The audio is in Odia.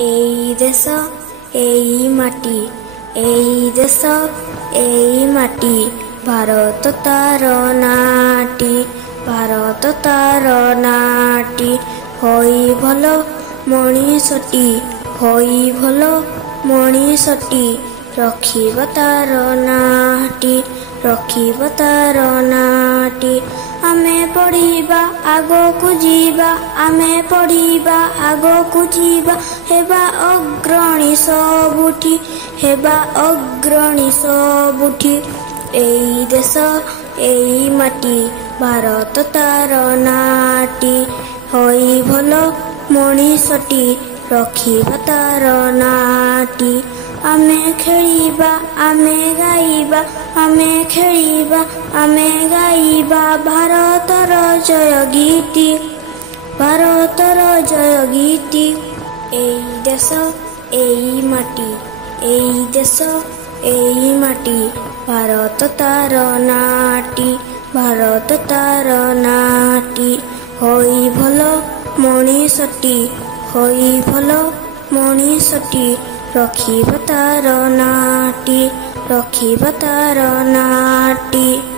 ଏଇ ଦେଶ ଏଇ ମାଟି, ଏଇ ଦେଶ ଏଇ ମାଟି, ଭାରତ ତାର ନାଟି, ଭାରତ ତାର ନାଟି। ହୋଇ ଭଲ ମଣିଷଟି, ହୋଇ ଭଲ ମଣିଷଟି, ରଖିବ ତାର ନାଟି, ରଖିବ ତାର ନାଟି। ଆମେ ପଢ଼ିବା ଆଗକୁ ଯିବା, ଆମେ ପଢ଼ିବା ଆଗକୁ ଯିବା, ହେବା ଅଗ୍ରଣୀ ସବୁଠି, ହେବା ଅଗ୍ରଣୀ ସବୁଠି। ଏଇ ଦେଶ ଏଇ ମାଟି, ଭାରତ ତାର ନାଟି, ହୋଇ ଭଲ ମଣିଷଟି, ରଖିବ ତାର ନାଟି। ଆମେ ଖେଳିବା ଆମେ ଗାଇବା, ଆମେ ଖେଳିବା ଆମେ ଗାଇବା, ଭାରତର ଜୟ ଗୀତି, ଭାରତର ଜୟ ଗୀତି। ଏଇ ଦେଶ ଏଇ ମାଟି, ଏଇ ଦେଶ ଏଇ ମାଟି, ଭାରତ ତାର ନାଟି, ଭାରତ ତାର ନାଟି। ହୋଇ ଭଲ ମଣିଷଟି, ହୋଇ ଭଲ ମଣିଷଟି, ରଖିବ ତାର ନାଟି, ରଖିବ ତାର ନାଟି।